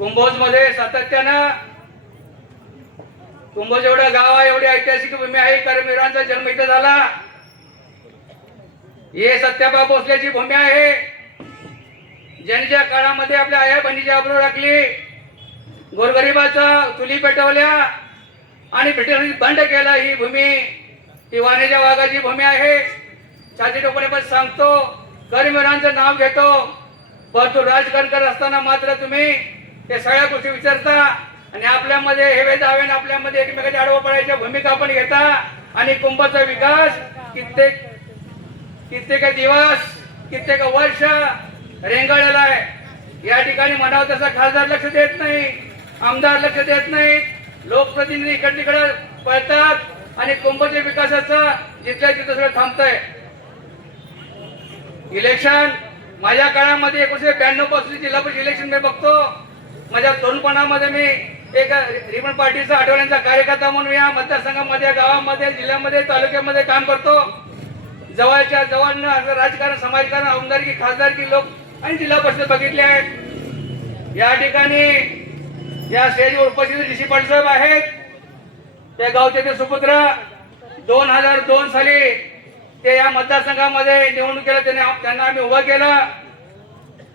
कुंभोजमध्ये सातत्यानं कुंभोज एवढं गाव आहे एवढी ऐतिहासिक भूमी आहे करवीरांचा जन्म इथे झाला. हे सत्याबा भोसल्याची भूमी आहे. ज्यांच्या काळामध्ये आपल्या आया बहिणीची आबरू राखली गोरगरिबाचं चुली पेटवल्या आणि ब्रिटिशांनी बंड केला ही भूमी. ही वाणीच्या वाघाची भूमी आहे. छाती टोपणे पण सांगतो करवीरांचं नाव घेतो. परंतु राजकारण करत असताना मात्र तुम्ही ते सगळ्या गोष्टी विचारता आणि आपल्यामध्ये हे दावे आपल्यामध्ये एकमेकाच्या आडवं पडायच्या भूमिका पण घेता आणि कुंभाचा विकास कित्येक कित्येक दिवस कित्येक वर्ष रेंगाळलेला आहे. या ठिकाणी म्हणावं तसा खासदार लक्ष देत नाही आमदार लक्ष देत नाही. लोकप्रतिनिधी इकडे तिकडे पळतात आणि कुंभच्या विकासाचं जिथल्या तिथं सगळं थांबतंय. इलेक्शन माझ्या काळामध्ये एकोणीशे ब्याण्णवपासून जिल्हा परिषद माझ्या तरुणपणामध्ये मी एक रिमन पार्टीचा आठवड्यांचा कार्यकर्ता म्हणून या मतदारसंघामध्ये गावामध्ये जिल्ह्यामध्ये तालुक्यामध्ये काम करतो. जवळच्या जवळ राजकारण समाजकारण आमदारकी खासदारकी लोक आणि जिल्हा परिषद बघितले आहेत. या ठिकाणी या स्टेजवर उपस्थित ऋषी साहेब आहेत. त्या गावचे ते सुपुत्र. दोन हजार दोन साली ते या मतदारसंघामध्ये जेवणूक केलं त्यांनी त्यांना आम्ही उभं केलं.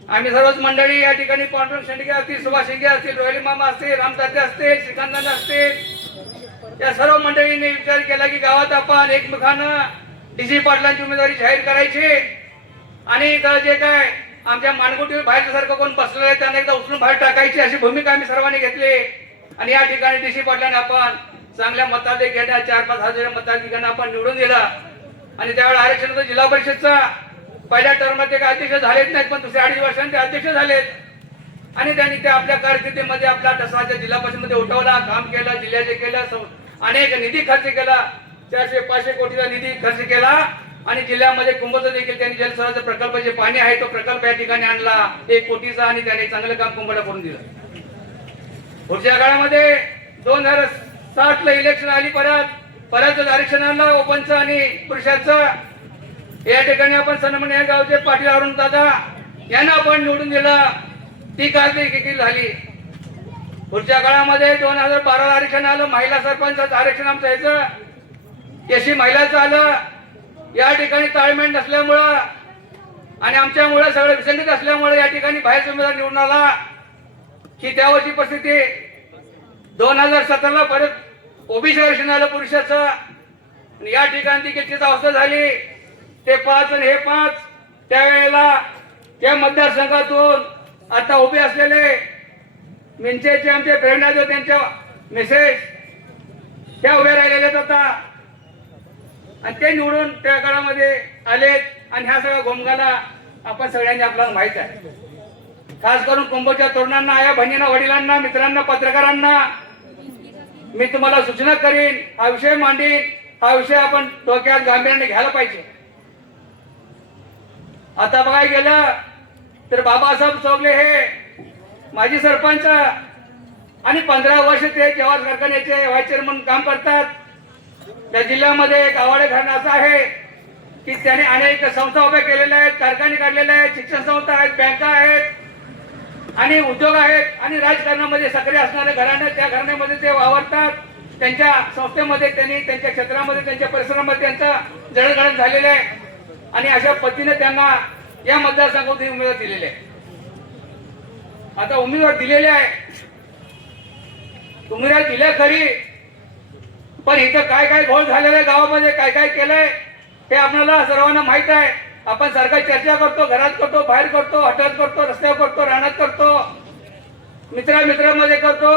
आम्ही सर्वच मंडळी या ठिकाणी पांडुरंग शेंडगे असतील सुभाष शेंगे असतील रोहिली मामा असतील रामदाते असतील श्रीकांत असतील या सर्व मंडळींनी विचार केला की गावात आपण एकमेकानं डीसी पाटलांची उमेदवारी जाहीर करायची. आणि इथं जे काय आमच्या मानगुटीवर बाहेरसारखं कोण बसलेलं आहे त्यांना एकदा उचलून बाहेर टाकायची अशी भूमिका आम्ही सर्वांनी घेतली. आणि या ठिकाणी डीसी पाटलांनी आपण चांगल्या मताधिक घेण्या चार पाच हजार मताधिकांना आपण निवडून दिला. आणि त्यावेळेला आरक्षणाचा जिल्हा परिषदचा. पहिल्या टर्मात ते काय अध्यक्ष झालेच नाहीत पण दुसऱ्या अडीच वर्षांनी ते अध्यक्ष झालेत. आणि त्यांनी ते आपल्या कारकिर्दीमध्ये आपला टसाच्या जिल्हा परिषदमध्ये उठवला काम केलं जिल्ह्याचे केलं अनेक निधी खर्च केला. चारशे पाचशे कोटीचा निधी खर्च केला. आणि जिल्ह्यामध्ये कुंभचं देखील त्यांनी जलसराचा प्रकल्प जे पाणी आहे तो प्रकल्प या ठिकाणी आणला. एक कोटीचा आणि त्याने चांगलं काम कुंभला करून दिलं. पुढच्या काळामध्ये दोन हजार साठ ला इलेक्शन आली परत. परत आरक्षण आणलं ओपनचं आणि पुरुषांचं या ठिकाणी आपण सन्मान्य गावचे पाटील अरुण दादा यांना आपण निवडून दिलं. ती कारवाई झाली. पुढच्या काळामध्ये दोन हजार बारा आरक्षण आलं महिला सरपंचाचं आरक्षण आमचं यायचं. केशी महिलाचं आलं. या ठिकाणी ताळमेळ नसल्यामुळं आणि आमच्यामुळे सगळं विसंगत असल्यामुळे या ठिकाणी बाहेरचा उमेदवार निवडून आला. की त्यावरची परिस्थिती दोन हजार सतराला परत ओबीसी आरक्षण आलं पुरुषाचं. या ठिकाणी ती तिथं अवस्था झाली. ते पाच आणि हे पाच त्यावेळेला त्या मतदारसंघातून आता उभे असलेले मिंचेचे आमचे प्रेरणा जो त्यांच्या मेसेज त्या उभे राहिलेले आता. आणि ते निवडून त्या काळामध्ये आलेत आणि ह्या सगळ्या घोमगाला आपण सगळ्यांनी आपल्याला माहीत आहे. खास करून कुंभच्या तरुणांना आया बहिणींना वडिलांना मित्रांना पत्रकारांना मी तुम्हाला सूचना करीन हा विषय मांडीन हा विषय आपण डोक्यात गांभीर्याने घ्यायला पाहिजे. आता बघाय गेलं. तर बाबासाहेब चौगले हे माजी सरपंच आणि पंधरा वर्ष ते जवाहर कारखान्याचे व्हाईस चेअरमन काम करतात. त्या जिल्ह्यामध्ये एक आवाडे घराणं असं आहे की त्याने अनेक संस्था उभ्या केलेल्या आहेत कारखाने काढलेले आहेत शिक्षण संस्था आहेत बँका आहेत आणि उद्योग आहेत आणि राजकारणामध्ये सक्रिय असणारे घराणे त्या घराण्यामध्ये ते वावरतात. त्यांच्या संस्थेमध्ये त्यांनी त्यांच्या क्षेत्रामध्ये त्यांच्या परिसरामध्ये त्यांचं जडणघडण झालेलं आहे. आणि अशा पद्धतीने त्यांना या मतदारसंघामध्ये उमेदवार दिलेले आहे आता उमेदवार दिलेले आहे उमेदवार दिल्या खरी पण इथं काय काय घोळ झालेला आहे गावामध्ये काय काय केलंय हे आपल्याला सर्वांना माहीत आहे. आपण सरकार चर्चा करतो घरात करतो बाहेर करतो हॉटेल करतो रस्त्यावर करतो राहण्यात करतो मित्रा मित्रांमध्ये करतो.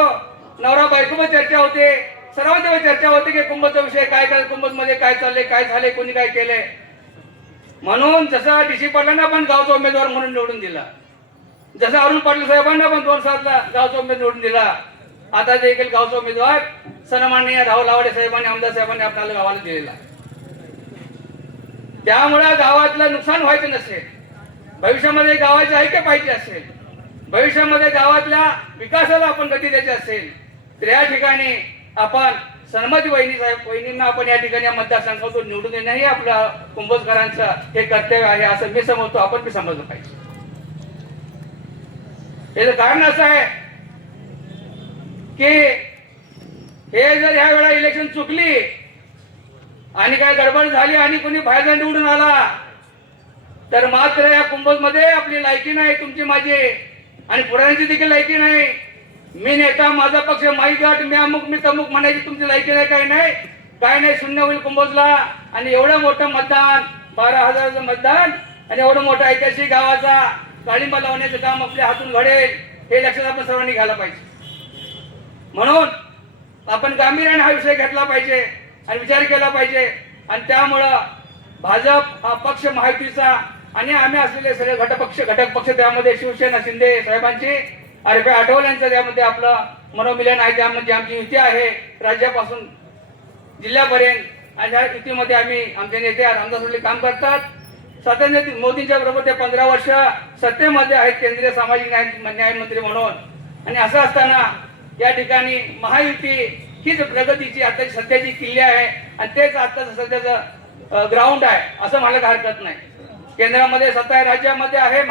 नवरा बायकोमध्ये चर्चा होते सर्वांच्या चर्चा होते की कुंभचा विषय काय काय कुंभमध्ये काय चाललंय काय झालंय कोणी काय केलंय. म्हणून जसं डीसी पाटलांना पण गावचा उमेदवार म्हणून निवडून दिला. जसं अरुण पाटील साहेबांना पण दोन सातला गावचा उमेदवार निवडून दिला. आता देखील गावचा उमेदवार सन्माननीय राहुल लावडे साहेबांनी आमदार साहेबांनी आपल्याला गावाला दिलेला. त्यामुळे गावातलं नुकसान व्हायचं नसेल. भविष्यामध्ये गावाचे ऐक्य पाहिजे असेल. भविष्यामध्ये गावातल्या विकासाला आपण गती द्यायची असेल. तर या ठिकाणी आपण सन्मती वहिनी साहेब वहिनींना आपण या ठिकाणी या मतदारसंघातून निवडून देणं हे आपलं कुंभोजकरांचं हे कर्तव्य आहे असं मी समजतो आपण बी समजलं पाहिजे. याचं कारण असं आहे की हे जर ह्या वेळा इलेक्शन चुकली आणि काय गडबड झाली आणि कोणी बाहेर निवडून आला तर मात्र या कुंभोजमध्ये आपली लायकी नाही तुमची माझी आणि पुराण्याची देखील लायकी नाही. मी नेता माझा पक्ष माई गाठ मी अमुक मी तमुक म्हणायची तुमची लायकी नाही काय नाही. काय नाही शून्य होईल कुंभोजला. आणि एवढं मोठं मतदान बारा हजाराचं मतदान आणि एवढं मोठं ऐतिहासिक गावाचा काळिंबा लावण्याचं काम आपल्या हातून घडेल हे लक्षात आपण सर्वांनी घ्यायला पाहिजे. म्हणून आपण गांभीर्याने हा विषय घेतला पाहिजे आणि विचार केला पाहिजे. आणि त्यामुळं भाजप हा पक्ष महायुतीचा आणि आम्ही असलेले सगळे घटपक्ष घटक पक्ष त्यामध्ये शिवसेना शिंदे साहेबांची आरपी आठवल्यांचं त्यामध्ये आपलं मनोमिलन आहे त्यामध्ये आमची युती आहे राज्यापासून जिल्ह्यापर्यंत. आणि या युतीमध्ये आम्ही आमचे नेते रामदास काम करतात. स्वातंत्र्य मोदींच्या बरोबर ते पंधरा वर्ष सत्तेमध्ये आहेत केंद्रीय सामाजिक न्याय न्याय मंत्री म्हणून. आणि असं असताना या ठिकाणी महायुती हीच प्रगतीची आताची सध्याची किल्ली आहे आणि तेच आताचं सध्याचं ग्राउंड आहे असं मला हरकत नाही. केंद्रामध्ये सत्ता राज्यामध्ये आहे